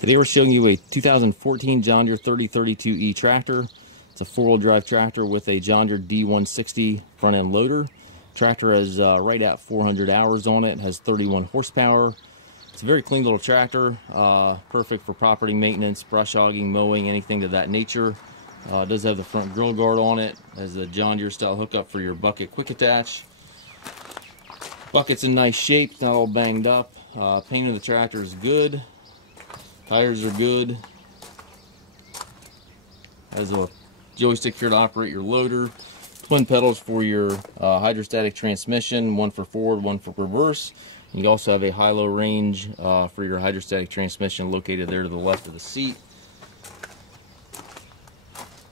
Today we're showing you a 2014 John Deere 3032E tractor. It's a four-wheel drive tractor with a John Deere D160 front end loader. Tractor has right at 400 hours on it. It has 31 horsepower. It's a very clean little tractor, perfect for property maintenance, brush hogging, mowing, anything of that nature. It does have the front grill guard on it. It has a John Deere style hookup for your bucket quick attach. Bucket's in nice shape, not all banged up. Paint of the tractor is good. Tires are good. Has a joystick here to operate your loader. Twin pedals for your hydrostatic transmission, one for forward, one for reverse. You also have a high-low range for your hydrostatic transmission located there to the left of the seat.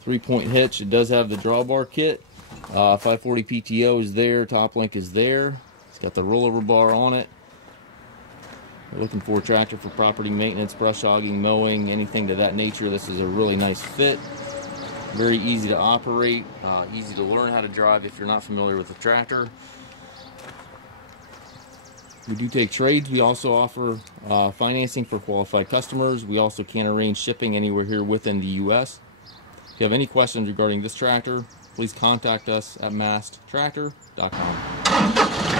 3-point hitch. It does have the drawbar kit. 540 PTO is there. Top link is there. It's got the rollover bar on it. We're looking for a tractor for property maintenance, brush hogging, mowing, anything to that nature. This is a really nice fit. Very easy to operate, easy to learn how to drive if you're not familiar with the tractor. We do take trades. We also offer financing for qualified customers. We also can arrange shipping anywhere here within the U.S. If you have any questions regarding this tractor, please contact us at masttractor.com.